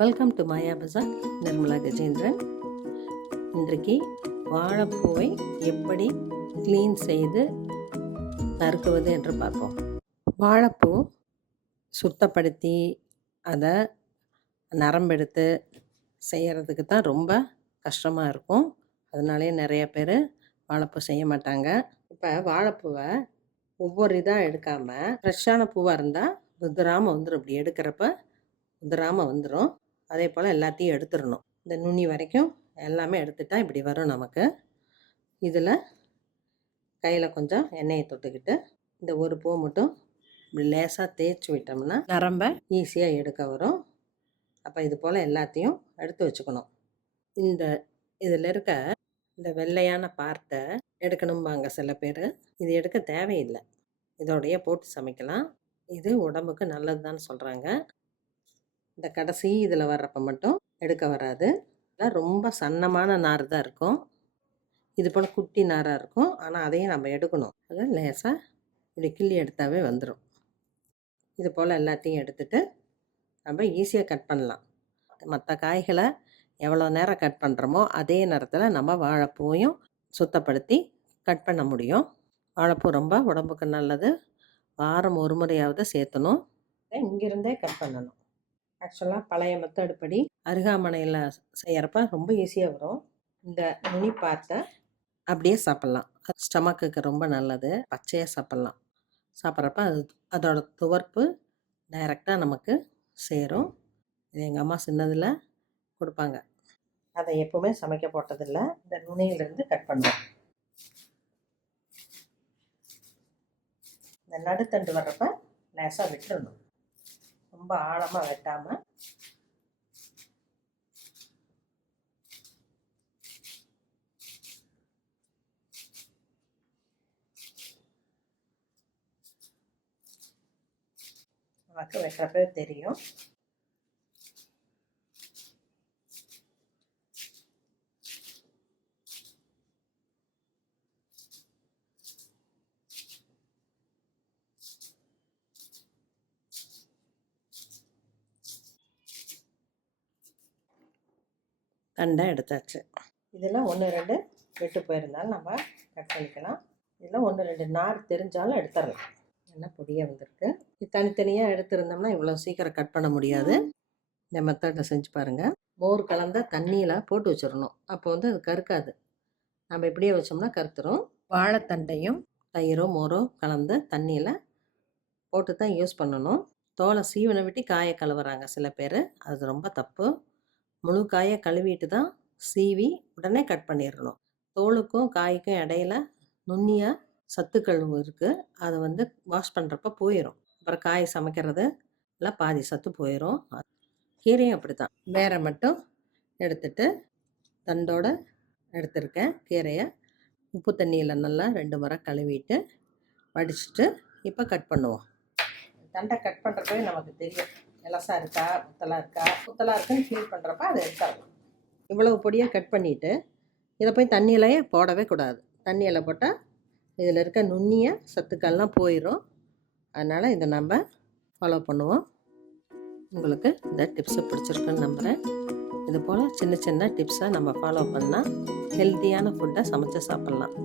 Welcome to மாயா பஜார். நிர்மலா கஜேந்திரன். இன்றைக்கு வாழைப்பூவை எப்படி clean செய்து நறுக்குவது என்று பார்ப்போம். வாழைப்பூ சுத்தப்படுத்தி அதை நரம்பெடுத்து செய்கிறதுக்கு தான் ரொம்ப கஷ்டமாக இருக்கும். அதனாலே நிறைய பேர் வாழைப்பூ செய்ய மாட்டாங்க. இப்போ வாழைப்பூவை ஒவ்வொரு இதாக எடுக்காமல் ஃப்ரெஷ்ஷான பூவாக இருந்தால் உதிராமல் வந்துடும். இப்படி எடுக்கிறப்ப உதிராமல் வந்துடும். அதே போல் எல்லாத்தையும் எடுத்துடணும். இந்த நுனி வரைக்கும் எல்லாமே எடுத்துட்டா இப்படி வரும் நமக்கு. இதில் கையில் கொஞ்சம் எண்ணெயை தொட்டுக்கிட்டு இந்த ஒரு பூ மட்டும் இப்படி லேசாக தேய்ச்சி விட்டோம்னா நரம்ப ஈஸியாக எடுக்க வரும். அப்போ இது போல் எல்லாத்தையும் எடுத்து வச்சுக்கணும். இதில் இருக்க இந்த வெள்ளையான பார்ட்டை எடுக்கணும்பாங்க சில பேர். இது எடுக்க தேவையில்லை, இதோடைய போட்டு சமைக்கலாம். இது உடம்புக்கு நல்லது தான் சொல்கிறாங்க. இந்த கடைசி இதில் வர்றப்ப மட்டும் எடுக்க வராது. ரொம்ப சன்னமான நார் தான் இருக்கும். இது போல் குட்டி நாராக இருக்கும். ஆனால் அதையும் நம்ம எடுக்கணும். அதை லேசாக இப்படி கிள்ளி எடுத்தாவே வந்துடும். இது போல் எல்லாத்தையும் எடுத்துகிட்டு நம்ம ஈஸியாக கட் பண்ணலாம். மற்ற காய்களை எவ்வளோ நேரம் கட் பண்ணுறோமோ அதே நேரத்தில் நம்ம வாழைப்பூவையும் சுத்தப்படுத்தி கட் பண்ண முடியும். வாழைப்பூ ரொம்ப உடம்புக்கு நல்லது. வாரம் ஒரு முறையாவது சேர்த்தணும். இங்கிருந்தே கட் பண்ணணும். ஆக்சுவலாக பழைய மெத்தடு படி அருகாமனையில் செய்கிறப்ப ரொம்ப ஈஸியாக வரும். இந்த நுனி பார்த்தை அப்படியே சாப்பிட்லாம். ஸ்டமக்குக்கு ரொம்ப நல்லது. பச்சையாக சாப்பிட்லாம். சாப்பிட்றப்ப அதோட துவர்ப்பு டைரெக்டாக நமக்கு சேரும். இது எங்கள் அம்மா சின்னதில் கொடுப்பாங்க. அதை எப்போவுமே சமைக்க போட்டதில்லை. இந்த நுனியிலேருந்து கட் பண்ணுவோம். இந்த நடுத்தண்டு வர்றப்ப லேசாக விட்டுறணும். ரொம்ப ஆழமாக வெட்டாமல் நமக்கு வெட்டுறப்ப தெரியும். தண்டை எடுத்தாச்சு. இதெல்லாம் 1-2 விட்டு போயிருந்தாலும் நம்ம கட் பண்ணிக்கலாம். இதெல்லாம் 1-2 நார் தெரிஞ்சாலும் எடுத்துடலாம். நல்லா பொடியாக வந்திருக்கு. இது தனித்தனியாக எடுத்துருந்தோம்னா இவ்வளோ சீக்கிரம் கட் பண்ண முடியாது. இந்த மெத்தடில் செஞ்சு பாருங்கள். மோர் கலந்த தண்ணியில் போட்டு வச்சிடணும். அப்போ அது கருக்காது. நம்ம இப்படியே வச்சோம்னா கருத்துரும். வாழைத்தண்டையும் தயிரோ மோரோ கலந்த தண்ணியில் போட்டு தான் யூஸ் பண்ணணும். தோலை சீவனை விட்டு காயை கழுவுறாங்க சில பேர். அது ரொம்ப தப்பு. முழு காயை கழுவிட்டு தான் சீவி உடனே கட் பண்ணிடணும். தோலுக்கும் காய்க்கும் இடையில நுண்ணியாக சத்துக்கள் இருக்குது. அதை வாஷ் பண்ணுறப்ப போயிடும். அப்புறம் காய் சமைக்கிறது எல்லாம் பாதி சத்து போயிடும். கீரையும் அப்படி தான். வேரை மட்டும் எடுத்துட்டு தண்டோடு எடுத்துருக்கேன். கீரையை உப்பு தண்ணியில் நல்லா 2 முறை கழுவிட்டு வடிச்சிட்டு இப்போ கட் பண்ணுவோம். தண்டை கட் பண்ணுறப்பவே நமக்கு தெரியும் எலசாக இருக்கா முத்தலாக இருக்கா. முத்தலாக இருக்குன்னு ஃபீல் பண்ணுறப்ப அதை எடுத்துடலாம். இவ்வளவு பொடியாக கட் பண்ணிவிட்டு இதை போய் தண்ணியிலையே போடவே கூடாது. தண்ணியில் போட்டால் இதில் இருக்க நுண்ணிய சத்துக்கள்லாம் போயிடும். அதனால் இதை நம்ம ஃபாலோ பண்ணுவோம். உங்களுக்கு இந்த டிப்ஸை பிடிச்சிருக்குன்னு நம்புகிறேன். இது போல் சின்ன சின்ன டிப்ஸை நம்ம ஃபாலோ பண்ணால் ஹெல்த்தியான ஃபுட்டை சமைச்சு சாப்பிட்லாம்.